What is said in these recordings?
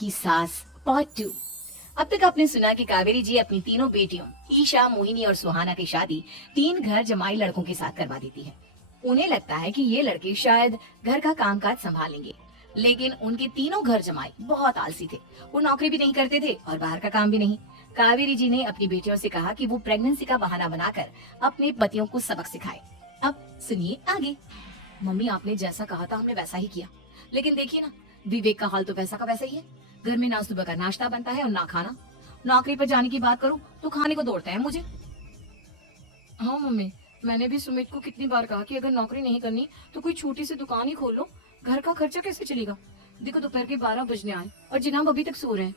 आपकी सास पार्ट 2। अब तक आपने सुना कि कावेरी जी अपनी तीनों बेटियों ईशा, मोहिनी और सुहाना की शादी 3 घर जमाई लड़कों के साथ करवा देती है। उन्हें लगता है कि ये लड़के शायद घर का कामकाज संभालेंगे, लेकिन उनके तीनों घर जमाई बहुत आलसी थे। वो नौकरी भी नहीं करते थे और बाहर का काम भी नहीं। कावेरी जी ने अपनी बेटियों से कहा कि वो प्रेगनेंसी का बहाना बनाकर अपने पतियों को सबक सिखाए। अब सुनिए आगे। मम्मी, आपने जैसा कहा था हमने वैसा ही किया, लेकिन देखिए ना, विवेक का हाल तो वैसा का वैसा ही है। घर में ना सुबह का नाश्ता बनता है और ना खाना। नौकरी पर जाने की बात करूं तो खाने को दौड़ता है मुझे। हाँ मम्मी, मैंने भी सुमित को कितनी बार कहा कि अगर नौकरी नहीं करनी तो कोई छोटी सी दुकान ही खोल लो। घर का खर्चा कैसे चलेगा? देखो दोपहर के 12 बजने आए और जिनाब अभी तक सो रहे हैं।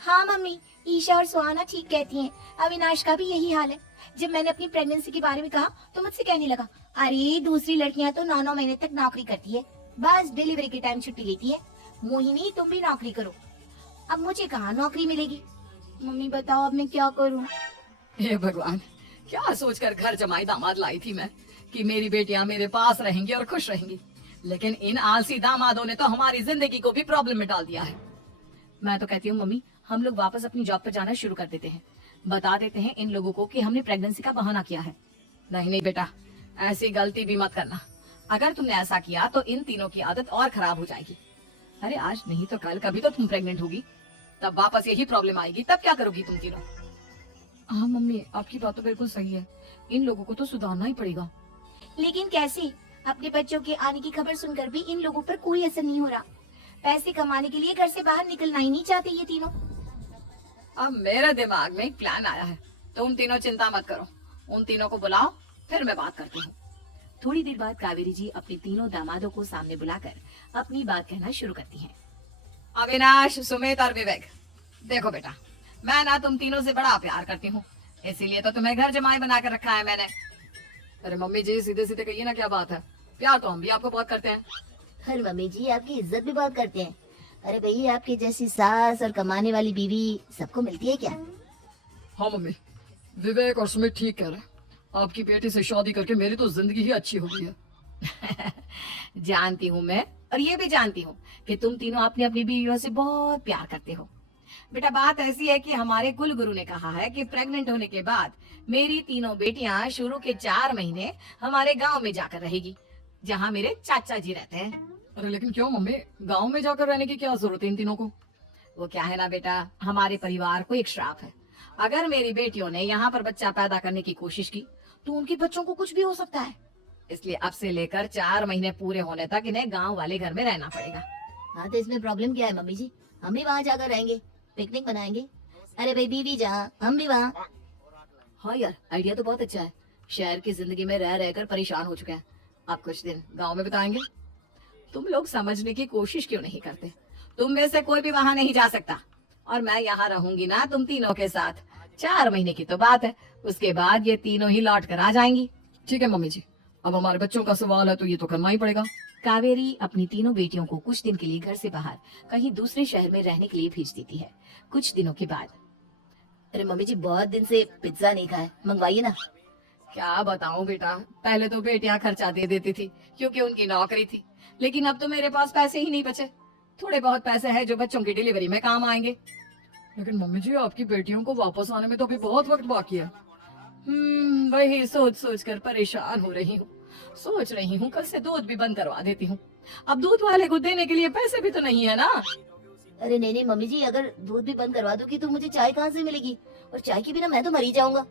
हाँ मम्मी, ईशा और सुहाना ठीक कहती हैं। अविनाश का भी यही हाल है। जब मैंने अपनी प्रेगनेंसी के बारे में कहा तो मुझसे कहने लगा, अरे दूसरी लड़कियां तो 9-9 महीने तक नौकरी करती है, बस डिलीवरी के टाइम छुट्टी लेती है। मोहिनी, तुम भी नौकरी करो। अब मुझे कहाँ नौकरी मिलेगी? मम्मी बताओ अब मैं क्या करूँ? हे भगवान, क्या सोचकर घर जमाई दामाद लाई थी मैं कि मेरी बेटियां मेरे पास रहेंगी और खुश रहेंगी, लेकिन इन आलसी दामादों ने तो हमारी जिंदगी को भी प्रॉब्लम में डाल दिया है। मैं तो कहती हूँ मम्मी, हम लोग वापस अपनी जॉब पर जाना शुरू कर देते हैं। बता देते हैं इन लोगों को कि हमने प्रेगनेंसी का बहाना किया है। नहीं नहीं बेटा, ऐसी गलती भी मत करना। अगर तुमने ऐसा किया तो इन तीनों की आदत और खराब हो जाएगी। अरे आज नहीं तो कल कभी तो तुम प्रेग्नेंट होगी, तब वापस यही प्रॉब्लम आएगी। तब क्या करोगी तुम तीनों? हाँ मम्मी, आपकी बात तो बिल्कुल सही है। इन लोगों को तो सुधारना ही पड़ेगा। लेकिन कैसे? अपने बच्चों के आने की खबर सुनकर भी इन लोगों पर कोई असर नहीं हो रहा। पैसे कमाने के लिए घर से बाहर निकलना ही नहीं चाहते ये तीनों। अब मेरे दिमाग में एक प्लान आया है। तुम तीनों चिंता मत करो, उन तीनों को बुलाओ, फिर मैं बात करती हूँ। थोड़ी देर बाद कावेरी जी अपने तीनों दामादों को सामने बुलाकर अपनी बात कहना शुरू करती हैं। अविनाश, सुमित और विवेक, देखो बेटा, मैं ना तुम तीनों से बड़ा प्यार करती हूँ, इसीलिए तो तुम्हें घर जमाई बना कर रखा है मैंने। अरे मम्मी जी, सीधे सीधे कहिए ना, क्या बात है? प्यार तो हम भी आपको बहुत करते हैं। अरे मम्मी जी, आपकी इज्जत भी बहुत करते हैं। अरे भैया, आपकी जैसी सास और कमाने वाली बीवी सबको मिलती है क्या? हाँ मम्मी, विवेक और सुमित ठीक कह रहे हैं। आपकी बेटी से शादी करके मेरी तो जिंदगी ही अच्छी हो गई है। जानती हूँ मैं, और ये भी जानती हूँ कि तुम तीनों अपनी अपनी बीवियों से बहुत प्यार करते हो। बेटा, बात ऐसी है कि हमारे कुल गुरु ने कहा है कि प्रेग्नेंट होने के बाद मेरी तीनों बेटियां शुरू के 4 महीने हमारे गांव में जाकर रहेगी, जहां मेरे चाचा जी रहते हैं। अरे लेकिन क्यों मम्मी, गांव में जाकर रहने की क्या जरूरत है इन तीनों को? वो क्या है ना बेटा, हमारे परिवार को एक श्राप है। अगर मेरी बेटियों ने यहाँ पर बच्चा पैदा करने की कोशिश की तो उनके बच्चों को कुछ भी हो सकता है। इसलिए अब से लेकर 4 महीने पूरे होने तक इन्हें गांव वाले घर में रहना पड़ेगा। हाँ तो इसमें प्रॉब्लम क्या है मम्मी जी? हम भी वहाँ जाकर रहेंगे, पिकनिक बनाएंगे। अरे भाई, बीवी जहाँ हम भी वहाँ। हाँ यार, आइडिया तो बहुत अच्छा है। शहर की जिंदगी में रह रहकर परेशान हो चुके हैं, अब कुछ दिन गांव में बिताएंगे। तुम लोग समझने की कोशिश क्यों नहीं करते? तुम में से कोई भी वहां नहीं जा सकता, और मैं यहाँ रहूंगी ना तुम तीनों के साथ। 4 महीने की तो बात है, उसके बाद ये तीनों ही लौट कर आ जाएंगी। ठीक है मम्मी जी, अब हमारे बच्चों का सवाल है तो ये तो करना ही पड़ेगा। कावेरी अपनी तीनों बेटियों को कुछ दिन के लिए घर से बाहर कहीं दूसरे शहर में रहने के लिए भेज देती है। कुछ दिनों के बाद, अरे मम्मी जी, बहुत दिन से पिज्जा नहीं खाया, मंगवाइए ना। क्या बताऊं बेटा, पहले तो बेटियां खर्चा दे देती थी क्योंकि उनकी नौकरी थी, लेकिन अब तो मेरे पास पैसे ही नहीं बचे। थोड़े बहुत पैसे हैं जो बच्चों की डिलीवरी में काम आएंगे। लेकिन मम्मी जी, आपकी बेटियों को वापस आने में तो अभी बहुत वक्त बाकी है। वही सोच सोच कर परेशान हो रही हूँ। सोच रही हूँ कल से दूध भी बंद करवा देती हूँ। अब दूध वाले को देने के लिए पैसे भी तो नहीं है ना। अरे नहीं नहीं मम्मी जी, अगर दूध भी बंद करवा दूंगी तो मुझे चाय कहाँ से मिलेगी? और चाय के बिना मैं तो मर ही जाऊंगा।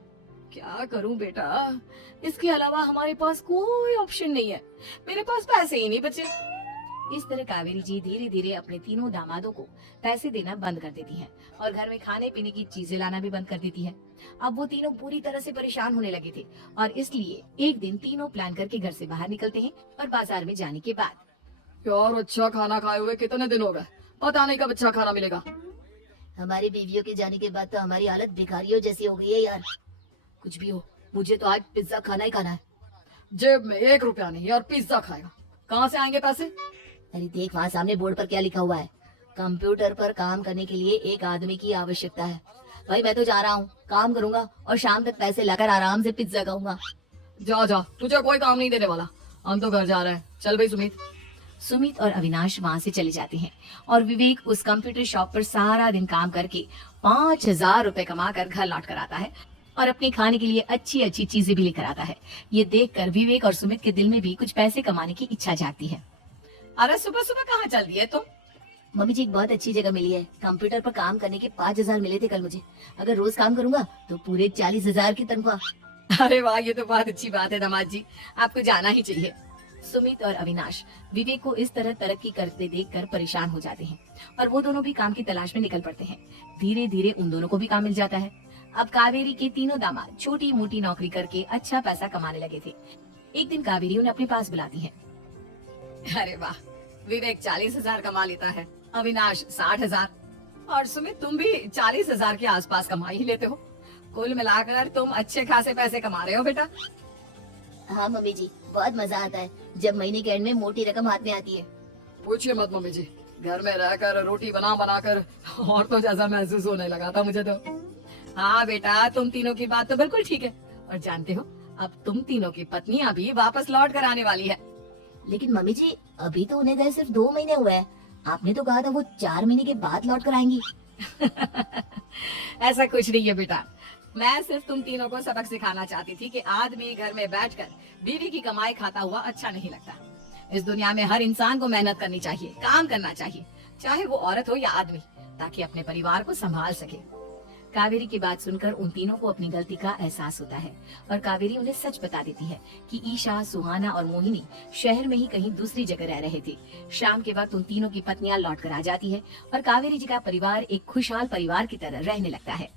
क्या करूं बेटा, इसके अलावा हमारे पास कोई ऑप्शन नहीं है। मेरे पास पैसे ही नहीं बचे। इस तरह कावेरी जी धीरे धीरे अपने तीनों दामादों को पैसे देना बंद कर देती हैं और घर में खाने पीने की चीजें लाना भी बंद कर देती है। अब वो तीनों पूरी तरह से परेशान होने लगे थे, और इसलिए एक दिन तीनों प्लान करके घर से बाहर निकलते हैं। और बाजार में जाने के बाद, यार, अच्छा खाना खाए हुए कितने दिन हो गए, पता नहीं कब अच्छा खाना मिलेगा। हमारी बीवियों के जाने के बाद तो हमारी हालत भिखारियों जैसी हो गई है यार। कुछ भी हो, मुझे तो आज पिज्जा खाना ही खाना है। जेब में 1 रुपया नहीं और पिज्जा खाएगा, कहाँ से आएंगे पैसे? अरे देख, वहाँ सामने बोर्ड पर क्या लिखा हुआ है, कंप्यूटर पर काम करने के लिए एक आदमी की आवश्यकता है। भाई मैं तो जा रहा हूँ, काम करूंगा और शाम तक पैसे लाकर आराम से पिज्जा खाऊंगा। जा जा, तुझे कोई काम नहीं देने वाला, हम तो घर जा रहे हैं। चल भाई सुमित। सुमित और अविनाश वहां से चले जाते हैं और विवेक उस कंप्यूटर शॉप पर सारा दिन काम करके 5,000 रुपए कमाकर घर लौट कर आता है और अपने खाने के लिए अच्छी अच्छी चीजें भी लेकर आता है। ये देखकर विवेक और सुमित के दिल में भी कुछ पैसे कमाने की इच्छा जागती है। अरे सुबह सुबह कहाँ चल दिए तुम? मम्मी जी एक बहुत अच्छी जगह मिली है। कंप्यूटर पर काम करने के 5,000 मिले थे कल मुझे। अगर रोज काम करूंगा तो पूरे 40,000 की तनख्वाह। अरे वाह, ये तो बहुत अच्छी बात है दामाद जी, आपको जाना ही चाहिए। सुमित और अविनाश विवेक को इस तरह तरक्की करते देखकर परेशान हो जाते हैं और वो दोनों भी काम की तलाश में निकल पड़ते हैं। धीरे धीरे उन दोनों को भी काम मिल जाता है। अब कावेरी के तीनों दामाद छोटी मोटी नौकरी करके अच्छा पैसा कमाने लगे थे। एक दिन कावेरी उन्हें अपने पास बुलाती है। अरे वाह, विवेक 40,000 कमा लेता है, अविनाश 60,000 और सुमित तुम भी 40,000 के आसपास कमा ही लेते हो। कुल मिलाकर तुम अच्छे खासे पैसे कमा रहे हो बेटा। हाँ मम्मी जी, बहुत मजा आता है जब महीने के एंड में मोटी रकम हाथ में आती है। पूछिए मत मम्मी जी, घर में रहकर रोटी बना बना कर और तो जैसा महसूस होने लगा था मुझे तो। हाँ बेटा, तुम तीनों की बात तो बिल्कुल ठीक है। और जानते हो, अब तुम तीनों की पत्नियां भी वापस लौट कर आने वाली है। लेकिन मम्मी जी अभी तो उन्हें गए सिर्फ 2 महीने हुए हैं। आपने तो कहा था वो 4 महीने के बाद लौट कर आएंगी। ऐसा कुछ नहीं है बेटा, मैं सिर्फ तुम तीनों को सबक सिखाना चाहती थी कि आदमी घर में बैठकर बीवी की कमाई खाता हुआ अच्छा नहीं लगता। इस दुनिया में हर इंसान को मेहनत करनी चाहिए, काम करना चाहिए, चाहे वो औरत हो या आदमी, ताकि अपने परिवार को संभाल सके। कावेरी की बात सुनकर उन तीनों को अपनी गलती का एहसास होता है और कावेरी उन्हें सच बता देती है कि ईशा, सुहाना और मोहिनी शहर में ही कहीं दूसरी जगह रह रहे थे। शाम के वक्त उन तीनों की पत्नियां लौट कर आ जाती है और कावेरी जी का परिवार एक खुशहाल परिवार की तरह रहने लगता है।